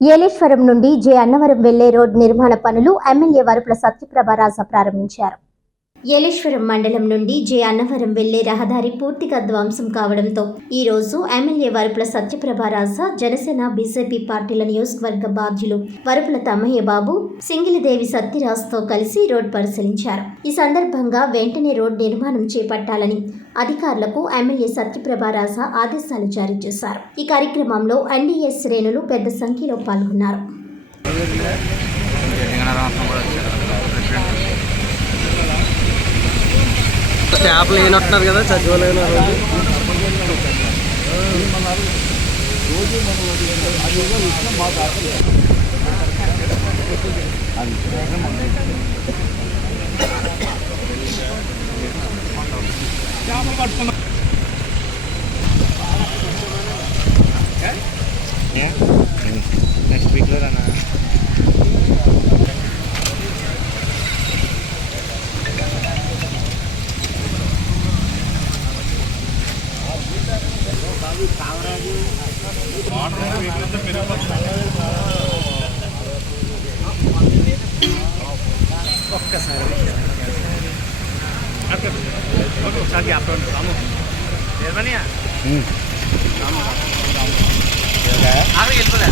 ఏలేశ్వరం నుండి జే అన్నవరం వెళ్ళే రోడ్ నిర్మాణ పనులు ఎమ్మెల్యే వరుపుల సత్యప్రభారాజ ప్రారంభించారు. ఏలేశ్వరం మండలం నుండి జే. అన్నవరం వెళ్ళే రహదారి పూర్తిగా ధ్వంసం కావడంతో ఈ రోజు ఎమ్మెల్యే వరుపుల సత్యప్రభారాజ జనసేన బీజేపీ పార్టీల నియోజకవర్గ బాధ్యులు వరుపుల తమ్మయ్య బాబు సింగిలిదేవి సత్యరాజ్తో కలిసి రోడ్ పరిశీలించారు. ఈ సందర్భంగా వెంటనే రోడ్ నిర్మాణం చేపట్టాలని అధికారులకు ఎమ్మెల్యే సత్యప్రభారాజ ఆదేశాలు జారీ చేశారు. ఈ కార్యక్రమంలో ఎన్డీఏ శ్రేణులు పెద్ద సంఖ్యలో పాల్గొన్నారు. చేపలు ఏనంటున్నారు కదా సచివాలయం నెక్స్ట్ వీక్లో రానా ఒకసారి గ్యాప్ రాము. జర్మనీ రాము. రాము. వెళ్ళిపోలే.